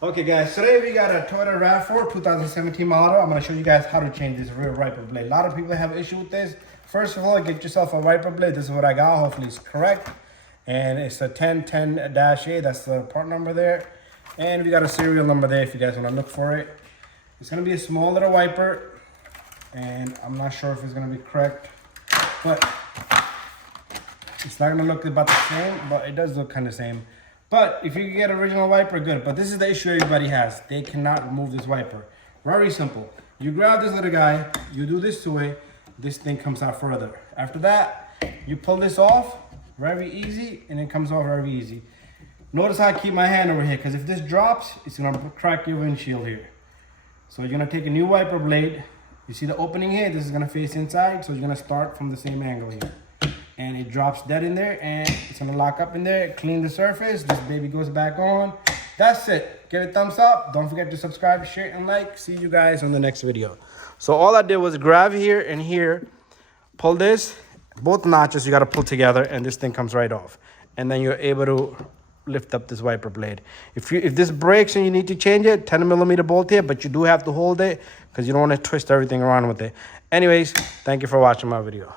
Okay guys, today we got a Toyota RAV4 2017 model. I'm going to show you guys how to change this rear wiper blade. A lot of people have issue with this. First of all, get yourself a wiper blade. This is what I got. Hopefully it's correct. And it's a 1010-A. That's the part number there. And we got a serial number there if you guys want to look for it. It's going to be a small little wiper. And I'm not sure if it's going to be correct. But it's not going to look about the same, but it does look kind of the same. But if you can get original wiper, good. But this is the issue everybody has. They cannot remove this wiper. Very simple. You grab this little guy, you do this to it, this thing comes out further. After that, you pull this off, very easy, and it comes off very easy. Notice how I keep my hand over here, because if this drops, it's gonna crack your windshield here. So you're gonna take a new wiper blade. You see the opening here? This is gonna face inside, so you're gonna start from the same angle here. And it drops dead in there, and it's gonna lock up in there, clean the surface, this baby goes back on. That's it. Give it a thumbs up. Don't forget to subscribe, share, and like. See you guys on the next video. So all I did was grab here and here, pull this, both notches you gotta pull together, and this thing comes right off. And then you're able to lift up this wiper blade. If this breaks and you need to change it, 10mm bolt here, but you do have to hold it because you don't want to twist everything around with it. Anyways, thank you for watching my video.